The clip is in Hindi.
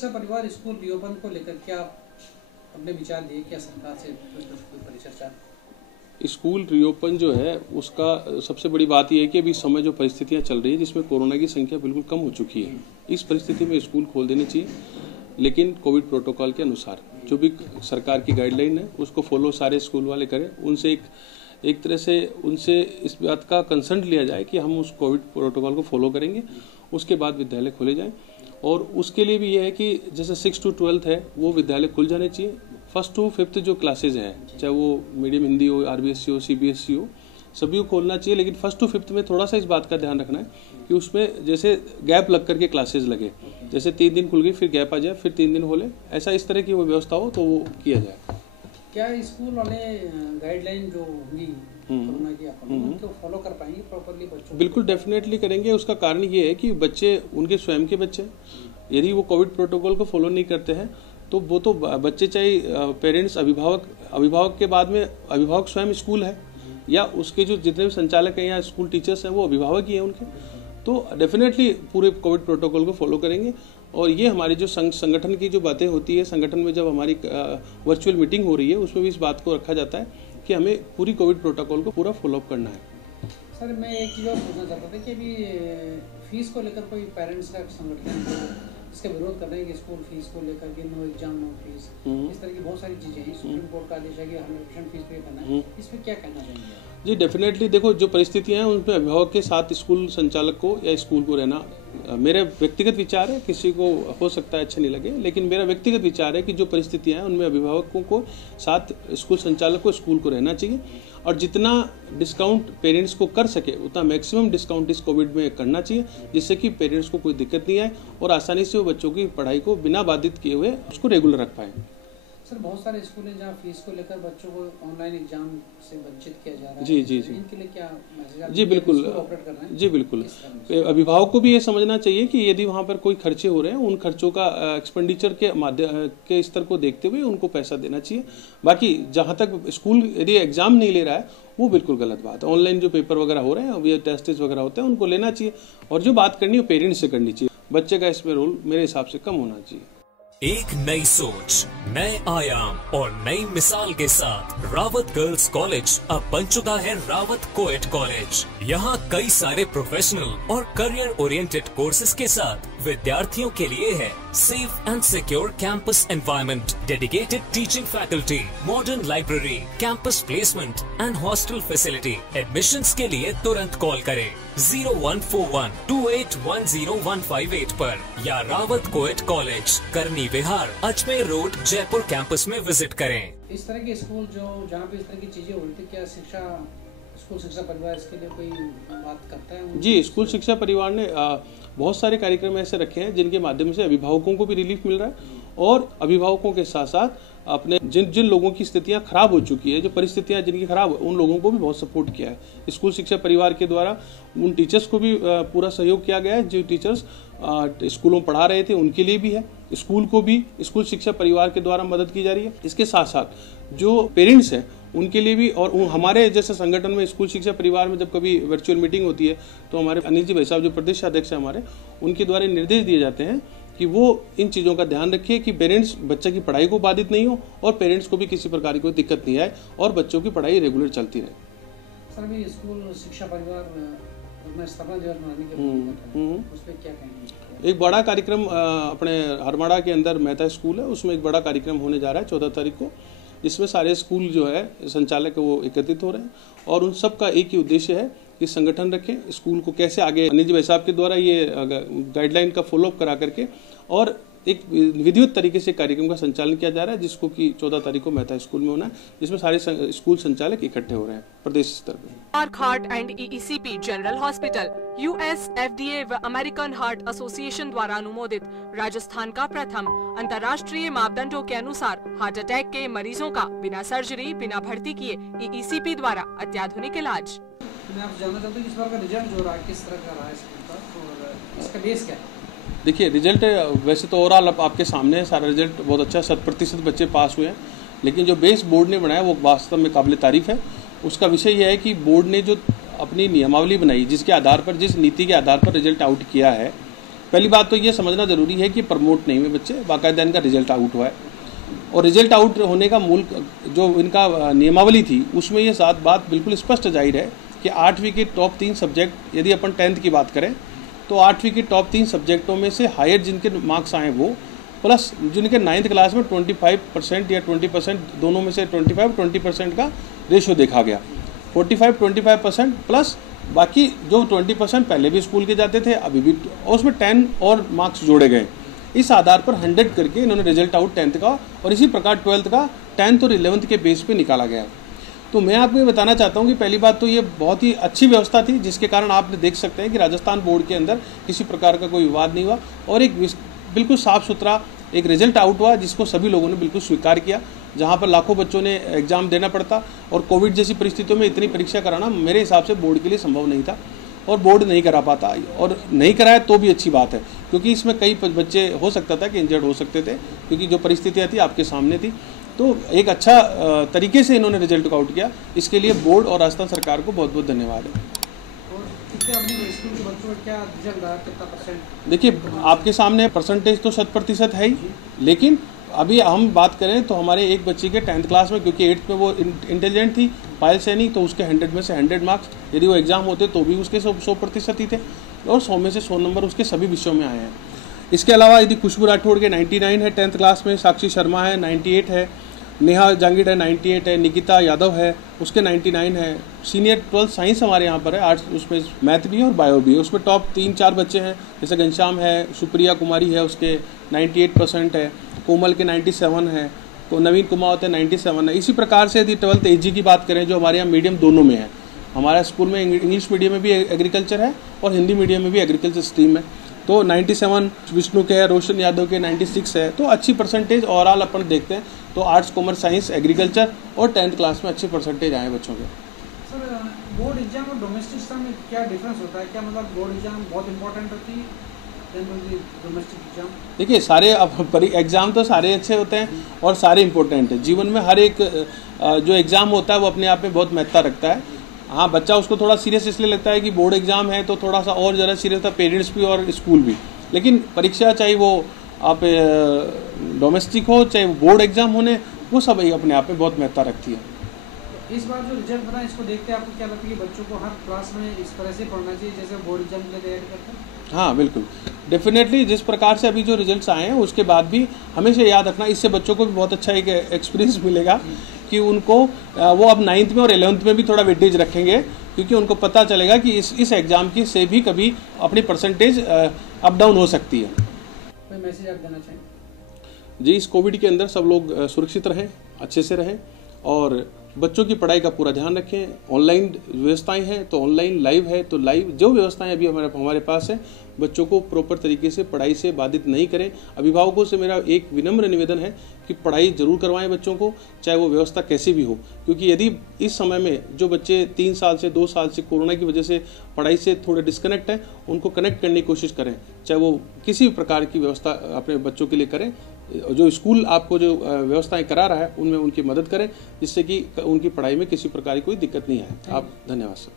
शिक्षा परिवार स्कूल रिओपन को लेकर क्या अपने विचार दिए, क्या सरकार से परिचर्चा? स्कूल रिओपन जो है उसका सबसे बड़ी बात यह है कि अभी समय जो परिस्थितियां चल रही है जिसमें कोरोना की संख्या बिल्कुल कम हो चुकी है, इस परिस्थिति में स्कूल खोल देने चाहिए, लेकिन कोविड प्रोटोकॉल के अनुसार जो भी सरकार की गाइडलाइन है उसको फॉलो सारे स्कूल वाले करें। उनसे एक तरह से उनसे इस बात का कंसर्न लिया जाए कि हम उस कोविड प्रोटोकॉल को फॉलो करेंगे, उसके बाद विद्यालय खोले जाएं। और उसके लिए भी यह है कि जैसे 6 to 12 है वो विद्यालय खुल जाने चाहिए। 1st to 5th जो क्लासेज हैं, चाहे वो मीडियम हिंदी हो, RBSE हो, CBSE हो, सभी को खोलना चाहिए। लेकिन 1st to 5th में थोड़ा सा इस बात का ध्यान रखना है कि उसमें जैसे गैप लग करके क्लासेज लगे, जैसे 3 दिन खुल गई फिर गैप आ जाए, फिर 3 दिन खोले, ऐसा इस तरह की वो व्यवस्था हो तो वो किया जाए। क्या स्कूल वाले गाइडलाइन जो होंगी कोरोना की उनको फॉलो कर पाएंगे प्रॉपर्ली बच्चों? बिल्कुल डेफिनेटली करेंगे। उसका कारण ये है कि बच्चे उनके स्वयं के बच्चे, यदि वो कोविड प्रोटोकॉल को फॉलो नहीं करते हैं तो वो तो बच्चे चाहे पेरेंट्स अभिभावक के बाद में अभिभावक स्वयं स्कूल है या उसके जो जितने भी संचालक हैं या स्कूल टीचर्स हैं वो अभिभावक ही हैं उनके, तो डेफिनेटली पूरे कोविड प्रोटोकॉल को फॉलो करेंगे। और ये हमारी जो संगठन की जो बातें होती है, संगठन में जब हमारी वर्चुअल मीटिंग हो रही है उसमें भी इस बात को रखा जाता है कि हमें पूरी कोविड प्रोटोकॉल को पूरा फॉलोअप करना है। सर मैं एक चीज़ और पूछना चाहता था कि अभी फीस को लेकर कोई पेरेंट्स का संगठन इसका विरोध कर रहे हैं कि स्कूल फीस को लेकर के नो एग्जाम नो फीस, इस तरह की बहुत सारी चीज़ें हैं। सुप्रीम कोर्ट का आदेश है कि 100% फीस पे करना है, इसमें क्या कहना चाहेंगे? जी डेफिनेटली देखो, जो परिस्थितियां हैं उनमें अभिभावक के साथ स्कूल संचालक को या स्कूल को रहना, मेरा व्यक्तिगत विचार है, किसी को हो सकता है अच्छा नहीं लगे, लेकिन मेरा व्यक्तिगत विचार है कि जो परिस्थितियां हैं उनमें अभिभावकों को साथ स्कूल संचालक को स्कूल को रहना चाहिए और जितना डिस्काउंट पेरेंट्स को कर सके उतना मैक्सिमम डिस्काउंट इस कोविड में करना चाहिए, जिससे कि पेरेंट्स को कोई दिक्कत नहीं आए और आसानी से वो बच्चों की पढ़ाई को बिना बाधित किए हुए उसको रेगुलर रख पाए। सर बहुत सारे स्कूल हैं जहाँ फीस को लेकर बच्चों को ऑनलाइन एग्जाम से वंचित किया जा रहा है। जी। इनके लिए क्या मैसेज? जी बिल्कुल, जी बिल्कुल। अभिभावक को भी ये समझना चाहिए कि यदि वहाँ पर कोई खर्चे हो रहे हैं उन खर्चों का एक्सपेंडिचर के माध्यम के स्तर को देखते हुए उनको पैसा देना चाहिए। बाकी जहाँ तक स्कूल यदि एग्जाम नहीं ले रहा है वो बिल्कुल गलत बात है। ऑनलाइन जो पेपर वगैरह हो रहे हैं, ये टेस्ट वगैरह होते हैं, उनको लेना चाहिए और जो बात करनी है पेरेंट्स से करनी चाहिए। बच्चे का इसमें रोल मेरे हिसाब से कम होना चाहिए। एक नई सोच, नए आयाम और नई मिसाल के साथ रावत गर्ल्स कॉलेज अब बन चुका है रावत कोएट कॉलेज। यहाँ कई सारे प्रोफेशनल और करियर ओरिएंटेड कोर्सेज के साथ विद्यार्थियों के लिए है safe and secure campus environment, dedicated teaching faculty, modern library, campus placement and hostel facility. Admissions के लिए तुरंत कॉल करें 0141281015 पर या रावत कोएट कॉलेज, करनी विहार, अजमेर रोड, जयपुर कैंपस में विजिट करें। इस तरह के स्कूल जो जहाँ पे इस तरह की चीजें होती है, क्या स्कूल शिक्षा परिवार इसके लिए कोई बात करता है? जी, स्कूल शिक्षा परिवार ने बहुत सारे कार्यक्रम ऐसे रखे हैं जिनके माध्यम से अभिभावकों को भी रिलीफ मिल रहा है और अभिभावकों के साथ साथ अपने जिन लोगों की स्थितियां खराब हो चुकी है, जो परिस्थितियां जिनकी खराब, उन लोगों को भी बहुत सपोर्ट किया है स्कूल शिक्षा परिवार के द्वारा। उन टीचर्स को भी पूरा सहयोग किया गया है जो टीचर्स स्कूलों में पढ़ा रहे थे, उनके लिए भी है। स्कूल को भी स्कूल शिक्षा परिवार के द्वारा मदद की जा रही है। इसके साथ साथ जो पेरेंट्स हैं उनके लिए भी, और हमारे जैसे संगठन में स्कूल शिक्षा परिवार में जब कभी वर्चुअल मीटिंग होती है तो हमारे अनिल जी भाई साहब जो प्रदेश अध्यक्ष हैं हमारे, उनके द्वारा निर्देश दिए जाते हैं कि वो इन चीज़ों का ध्यान रखिए कि पेरेंट्स बच्चे की पढ़ाई को बाधित नहीं हो और पेरेंट्स को भी किसी प्रकार की कोई दिक्कत नहीं आए और बच्चों की पढ़ाई रेगुलर चलती रहे। सर अभी स्कूल शिक्षा परिवार स्थापना दिवस मनाने के उस पर क्या कहेंगे? एक बड़ा कार्यक्रम अपने हरमाड़ा के अंदर मेहता स्कूल है, उसमें एक बड़ा कार्यक्रम होने जा रहा है 14 तारीख को, जिसमें सारे स्कूल जो है संचालक वो एकत्रित हो रहे हैं और उन सब का एक ही उद्देश्य है कि संगठन रखें, स्कूल को कैसे आगे अनिल जी भाई साहब के द्वारा ये गाइडलाइन का फॉलोअप करा करके और एक विधिवत तरीके से कार्यक्रम का संचालन किया जा रहा है, जिसको कि 14 तारीख को मेहता स्कूल में होना है, जिसमें सारे स्कूल संचालक इकट्ठे हो रहे हैं प्रदेश स्तर पर। Mark heart and EECP general hospital US FDA व अमेरिकन हार्ट एसोसिएशन द्वारा अनुमोदित राजस्थान का प्रथम अंतर्राष्ट्रीय मापदंडों के अनुसार हार्ट अटैक के मरीजों का बिना सर्जरी, बिना भर्ती किए EECP द्वारा अत्याधुनिक इलाज। मैं आप जानना चाहता हूं कि इस बार का रिजल्ट जो रहा है किस तरह का रहा है इसका और इसका बेस क्या है? देखिए रिजल्ट वैसे तो ओवरऑल आपके सामने है, सारा रिजल्ट बहुत अच्छा, 100% बच्चे पास हुए हैं, लेकिन जो बेस बोर्ड ने बनाया वो वास्तव में काबिल तारीफ है। उसका विषय यह है कि बोर्ड ने जो अपनी नियमावली बनाई, जिसके आधार पर, जिस नीति के आधार पर रिजल्ट आउट किया है, पहली बात तो ये समझना जरूरी है कि प्रमोट नहीं हुए बच्चे, बाकायदा इनका रिजल्ट आउट हुआ है। और रिजल्ट आउट होने का मूल जो इनका नियमावली थी उसमें ये बात बिल्कुल स्पष्ट जाहिर है कि 8वीं के टॉप 3 सब्जेक्ट, यदि अपन 10th की बात करें तो 8वीं के टॉप 3 सब्जेक्टों में से हायर जिनके मार्क्स आए वो, प्लस जिनके 9th क्लास में 25% या 20%, दोनों में से 25-20% का रेशो देखा गया। 45-25% प्लस बाकी जो 20% पहले भी स्कूल के जाते थे अभी भी, और उसमें 10 और मार्क्स जोड़े गए। इस आधार पर 100 करके इन्होंने रिजल्ट आउट 10th का, और इसी प्रकार 12th का 10th और 11th के बेस पे निकाला गया। तो मैं आपको ये बताना चाहता हूँ कि पहली बात तो ये बहुत ही अच्छी व्यवस्था थी, जिसके कारण आप देख सकते हैं कि राजस्थान बोर्ड के अंदर किसी प्रकार का कोई विवाद नहीं हुआ और एक बिल्कुल साफ सुथरा एक रिजल्ट आउट हुआ जिसको सभी लोगों ने बिल्कुल स्वीकार किया। जहाँ पर लाखों बच्चों ने एग्जाम देना पड़ता और कोविड जैसी परिस्थितियों में इतनी परीक्षा कराना मेरे हिसाब से बोर्ड के लिए संभव नहीं था, और बोर्ड नहीं करा पाता, और नहीं कराया तो भी अच्छी बात है, क्योंकि इसमें कई बच्चे हो सकता था कि इंजर्ड हो सकते थे, क्योंकि जो परिस्थितियाँ थी आपके सामने थी। तो एक अच्छा तरीके से इन्होंने रिजल्ट को आउट किया, इसके लिए बोर्ड और राजस्थान सरकार को बहुत बहुत धन्यवाद है। देखिए आपके सामने परसेंटेज तो 100% है ही, लेकिन अभी हम बात करें तो हमारे एक बच्ची के 10th क्लास में, क्योंकि 8th में वो इंटेलिजेंट थी, पायल सैनी, तो उसके 100 में से 100 मार्क्स, यदि वो एग्जाम होते तो भी उसके 100% ही थे, और 100 में से 100 नंबर उसके सभी विषयों में आए हैं। इसके अलावा यदि खुशबू राठौड़ के 99 है 10th क्लास में, साक्षी शर्मा है 98 है, नेहा जांगीर है 98 है, निकिता यादव है उसके 99 है। सीनियर 12th साइंस हमारे यहाँ पर है, आर्ट्स, उसमें मैथ भी है और बायो भी है। उसमें टॉप 3-4 बच्चे हैं, जैसे घनश्याम है, सुप्रिया कुमारी है, उसके 98% है, कोमल के 97 है, तो नवीन कुमावत है 97 है। इसी प्रकार से यदि 12th AG की बात करें, जो हमारे यहाँ मीडियम दोनों में है, हमारा स्कूल में इंग्लिश मीडियम में भी एग्रीकल्चर है और हिंदी मीडियम में भी एग्रीकल्चर स्ट्रीम है, तो 97 विष्णु के है, रोशन यादव के 96 है। तो अच्छी परसेंटेज ओवरऑल अपन देखते हैं तो आर्ट्स, कॉमर्स, साइंस, एग्रीकल्चर और 10th क्लास में अच्छे परसेंटेज आए बच्चों के। सर बोर्ड एग्जाम और डोमेस्टिक एग्जाम में क्या डिफरेंस होता है? क्या मतलब बोर्ड एग्जाम बहुत इंपॉर्टेंट होती है डोमेस्टिक एग्जाम? देखिए सारे एग्जाम तो सारे अच्छे होते हैं और सारे इम्पोर्टेंट है। जीवन में हर एक जो एग्ज़ाम होता है वो अपने आप में बहुत महत्ता रखता है। हाँ, बच्चा उसको थोड़ा सीरियस इसलिए लगता है कि बोर्ड एग्जाम है तो थोड़ा सा और ज़्यादा सीरियस था, पेरेंट्स भी और स्कूल भी। लेकिन परीक्षा चाहे वो आप डोमेस्टिक हो चाहे वो बोर्ड एग्जाम होने, वो सब अपने आप में बहुत महत्ता रखती है। इस बार जो रिजल्ट बना इसको देखते आपको क्या लगता है कि बच्चों को हर क्लास में इस तरह से पढ़ना चाहिए जैसे बोर्ड एग्जाम के लिए तैयारी करते हैं? हाँ बिल्कुल, डेफिनेटली जिस प्रकार से अभी जो रिजल्ट्स आए हैं उसके बाद भी हमेशा याद रखना, इससे बच्चों को भी बहुत अच्छा एक एक्सपीरियंस मिलेगा कि उनको वो अब 9th में और 11th में भी थोड़ा वेटेज रखेंगे, क्योंकि उनको पता चलेगा कि इस एग्ज़ाम की से भी कभी अपनी परसेंटेज अप डाउन हो सकती है। कोई मैसेज आप देना चाहें? जी, इस कोविड के अंदर सब लोग सुरक्षित रहें, अच्छे से रहें और बच्चों की पढ़ाई का पूरा ध्यान रखें। ऑनलाइन व्यवस्थाएं हैं तो ऑनलाइन, लाइव है तो लाइव, जो व्यवस्थाएं अभी हमारे पास है, बच्चों को प्रॉपर तरीके से पढ़ाई से बाधित नहीं करें। अभिभावकों से मेरा एक विनम्र निवेदन है कि पढ़ाई जरूर करवाएं बच्चों को, चाहे वो व्यवस्था कैसी भी हो, क्योंकि यदि इस समय में जो बच्चे 3 साल से 2 साल से कोरोना की वजह से पढ़ाई से थोड़े डिस्कनेक्ट हैं, उनको कनेक्ट करने की कोशिश करें, चाहे वो किसी भी प्रकार की व्यवस्था अपने बच्चों के लिए करें। जो स्कूल आपको जो व्यवस्थाएं करा रहा है उनमें उनकी मदद करें, जिससे कि उनकी पढ़ाई में किसी प्रकार की कोई दिक्कत नहीं आए। आप धन्यवाद सर।